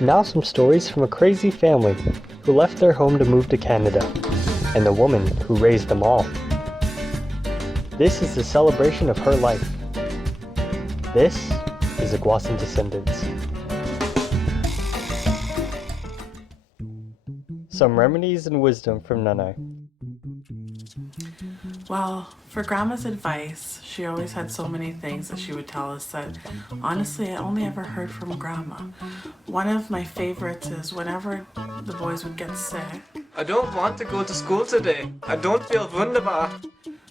Now some stories from a crazy family who left their home to move to Canada, and the woman who raised them all. This is the celebration of her life. This is Aguasin Descendants. Some remedies and wisdom from Nanay. Well, for Grandma's advice, she always had so many things that she would tell us that honestly I only ever heard from Grandma. One of my favorites is whenever the boys would get sick, I don't want to go to school today. I don't feel wunderbar.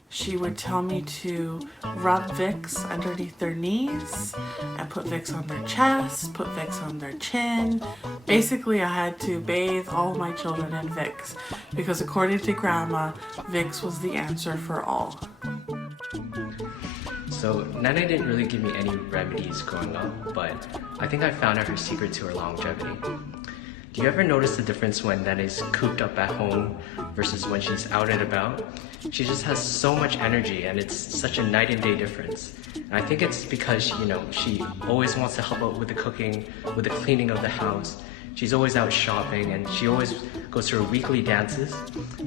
she would tell me to rub Vicks underneath their knees and put Vicks on their chest, put Vicks on their chin. Basically, I had to bathe all my children in Vicks because according to Grandma, Vicks was the answer for all. So Nanay didn't really give me any remedies growing up, but I think I found out her secret to her longevity. Do you ever notice the difference when Nanay's cooped up at home versus when she's out and about? She just has so much energy and it's such a night and day difference. And I think it's because, she always wants to help out with the cooking, with the cleaning of the house. She's always out shopping and she always goes to her weekly dances.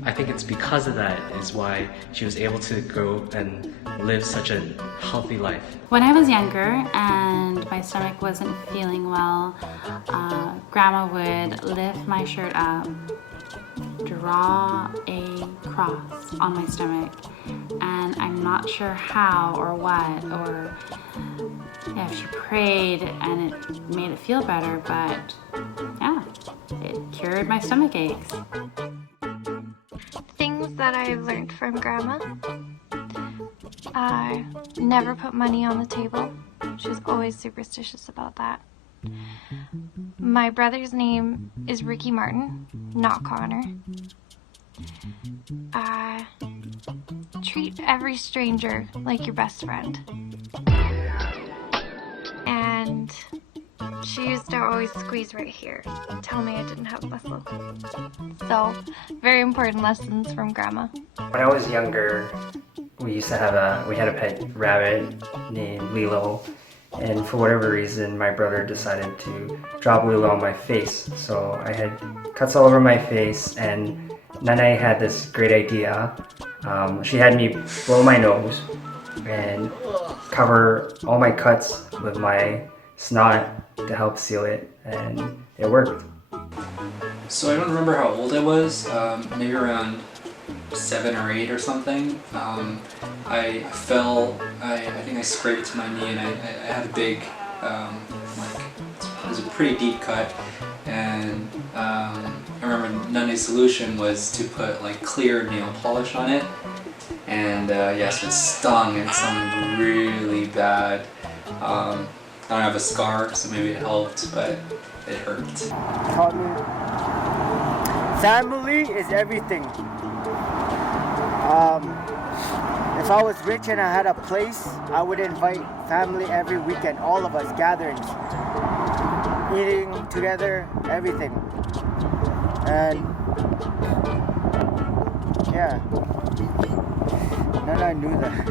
I think it's because of that is why she was able to grow and live such a healthy life. When I was younger and my stomach wasn't feeling well, Grandma would lift my shirt up, draw a cross on my stomach, and I'm not sure how or what, or if she prayed and it made it feel better, but yeah, it cured my stomach aches. Things that I've learned from Grandma. Never put money on the table. She was always superstitious about that. My brother's name is Ricky Martin, not Connor. Treat every stranger like your best friend. And she used to always squeeze right here, tell me I didn't have muscle. So, very important lessons from Grandma. When I was younger, we had a pet rabbit named Lilo, and for whatever reason my brother decided to drop Lilo on my face. So I had cuts all over my face, and Nanay had this great idea. She had me blow my nose and cover all my cuts with my snot to help seal it, and it worked. So I don't remember how old I was, maybe around 7 or 8 or something. I fell, I think I scraped my knee, and I had a big, it was a pretty deep cut, and I remember Nanay's solution was to put clear nail polish on it, and yes, it stung, and it stung really bad. I don't have a scar, so maybe it helped, but it hurt. Taught me family is everything. If I was rich and I had a place, I would invite family every weekend, all of us, gatherings, eating together, everything. And yeah, none I knew that.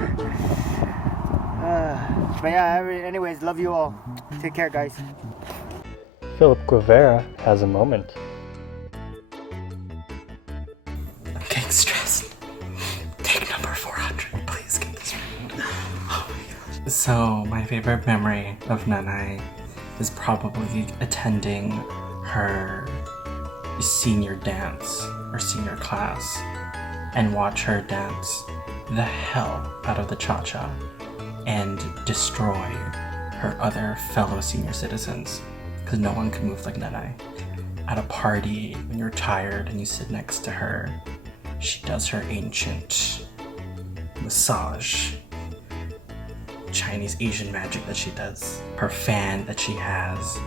But yeah, anyways, love you all. Take care, guys. Philip Guevara has a moment. I'm getting stressed. Take number 400, please get this right. Oh my gosh. So, my favorite memory of Nanay is probably attending her senior dance or senior class and watch her dance the hell out of the cha-cha and destroy her other fellow senior citizens because no one can move like Nanay. At a party, when you're tired and you sit next to her, she does her ancient massage, Chinese Asian magic that she does. Her fan that she has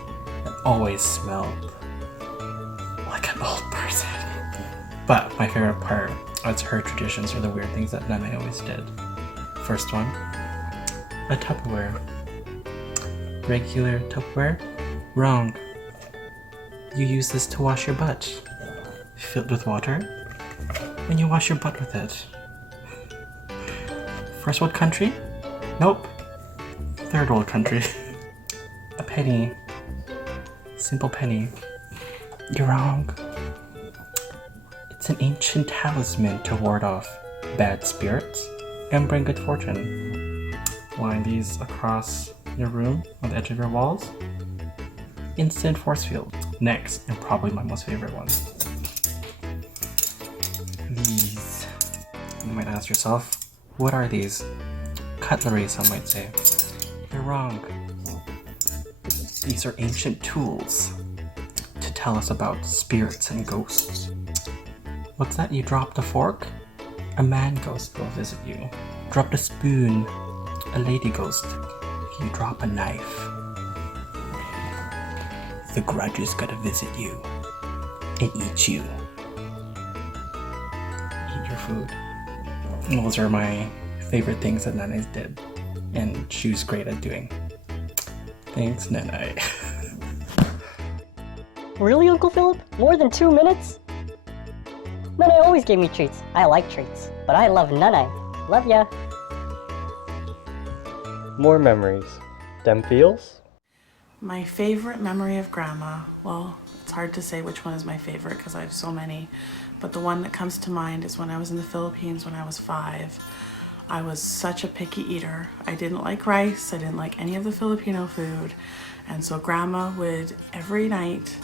that always smelled like an old person. But my favorite part was her traditions or the weird things that Nanay always did. First one, a Tupperware. Regular Tupperware? Wrong. You use this to wash your butt. Filled with water, and you wash your butt with it. First world country? Nope. Third world country. A penny. Simple penny. You're wrong. It's an ancient talisman to ward off bad spirits and bring good fortune. Line these across your room on the edge of your walls. Instant force field. Next, and probably my most favorite one. These. You might ask yourself, what are these? Cutlery, some might say. You're wrong. These are ancient tools to tell us about spirits and ghosts. What's that? You dropped a fork? A man ghost will visit you. Dropped a spoon. A lady ghost. You drop a knife. The grudge is gonna visit you and eat you. Eat your food. Those are my favorite things that Nanay did, and she was great at doing. Thanks, Nanay. Really, Uncle Philip? More than 2 minutes? Nanay always gave me treats. I like treats, but I love Nanay. Love ya. More memories. Them feels? My favorite memory of Grandma, well, it's hard to say which one is my favorite because I have so many, but the one that comes to mind is when I was in the Philippines when I was 5. I was such a picky eater. I didn't like rice, I didn't like any of the Filipino food, and so Grandma would every night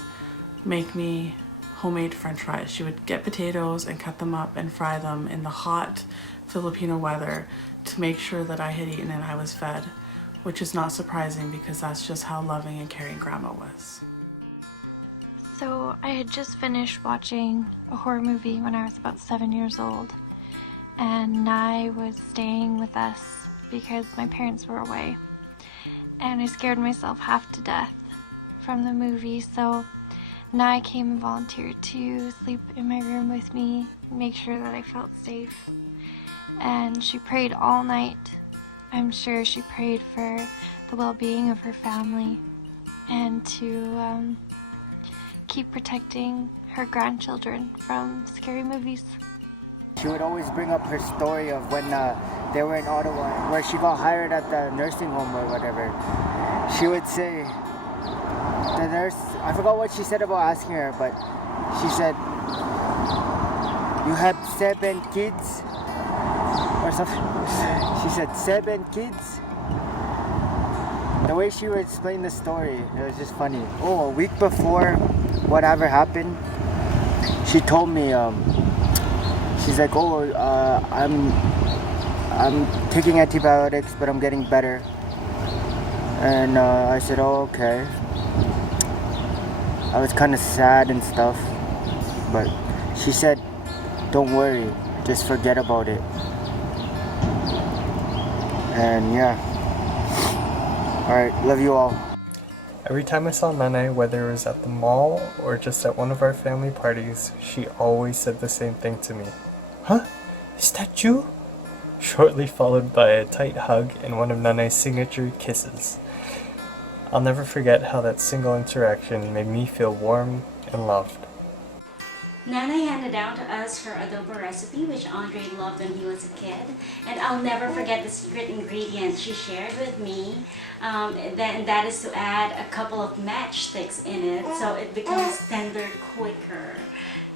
make me homemade French fries. She would get potatoes and cut them up and fry them in the hot Filipino weather to make sure that I had eaten and I was fed, which is not surprising because that's just how loving and caring Grandma was. So I had just finished watching a horror movie when I was about 7 years old, and Nanay was staying with us because my parents were away, and I scared myself half to death from the movie, so Nanay came and volunteered to sleep in my room with me, make sure that I felt safe, and she prayed all night. I'm sure she prayed for the well-being of her family and to keep protecting her grandchildren from scary movies. She would always bring up her story of when they were in Ottawa, where she got hired at the nursing home or whatever. She would say, the nurse, I forgot what she said about asking her, but she said, "You have 7 kids?" Or something. She said 7 kids. The way she would explain the story, it was just funny. Oh, a week before whatever happened, she told me, she's like, "Oh, I'm taking antibiotics, but I'm getting better." And I said, "Oh, okay." I was kind of sad and stuff, but she said, "Don't worry, just forget about it." And yeah. Alright, love you all. Every time I saw Nanay, whether it was at the mall or just at one of our family parties, she always said the same thing to me. "Huh? Is that you?" Shortly followed by a tight hug and one of Nanay's signature kisses. I'll never forget how that single interaction made me feel warm and loved. Nanay handed down to us her adobo recipe, which Andre loved when he was a kid. And I'll never forget the secret ingredient she shared with me. That is to add a couple of matchsticks in it so it becomes tender quicker.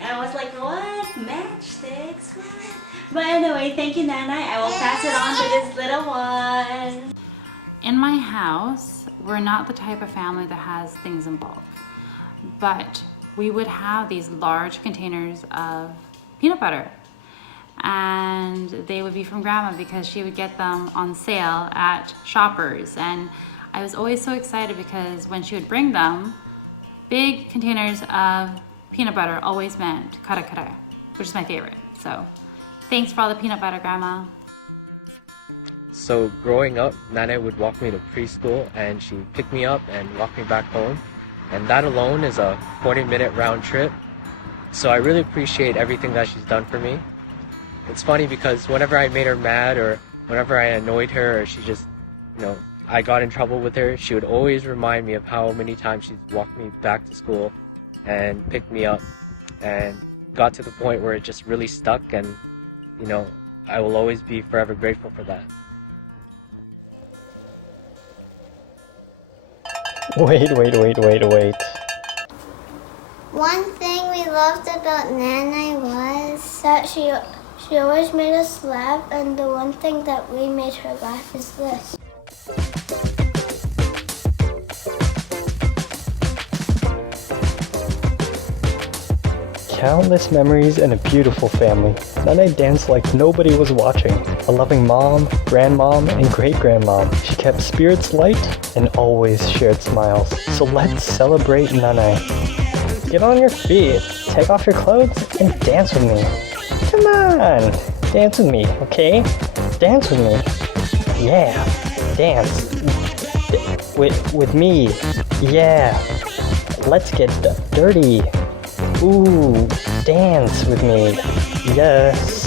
And I was like, what? Matchsticks? What? But anyway, thank you, Nanay. I will pass it on to this little one. In my house, we're not the type of family that has things in bulk, but we would have these large containers of peanut butter, and they would be from Grandma because she would get them on sale at Shoppers. And I was always so excited because when she would bring them, big containers of peanut butter always meant kare kare, which is my favorite. So thanks for all the peanut butter, Grandma. So growing up, Nanay would walk me to preschool and she'd pick me up and walk me back home. And that alone is a 40-minute round trip. So I really appreciate everything that she's done for me. It's funny because whenever I made her mad or whenever I annoyed her or she just, I got in trouble with her, she would always remind me of how many times she's walked me back to school and picked me up and got to the point where it just really stuck, and, I will always be forever grateful for that. Wait. One thing we loved about Nanay was that she always made us laugh, and the one thing that we made her laugh is this. Countless memories and a beautiful family. Nanay danced like nobody was watching. A loving mom, grandmom, and great-grandmom. She kept spirits light and always shared smiles. So let's celebrate Nanay. Get on your feet, take off your clothes, and dance with me. Come on, dance with me, okay? Dance with me. Yeah, dance. With me. Yeah. Let's get dirty. Ooh, dance with me. Yes.